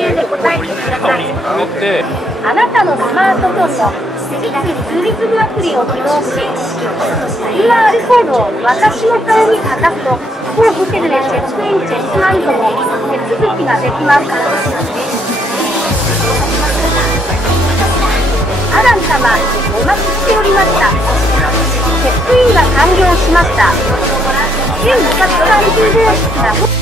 由で答えてください。あなたのスマートフォンの三井ツーリズムアプリを起動し、QR コードを私の顔にかざすと、当ホテルでチェックイン・チェックアウトの手続きができます。アラン様、お待ちしておりました。チェックインが完了しました。1230号室が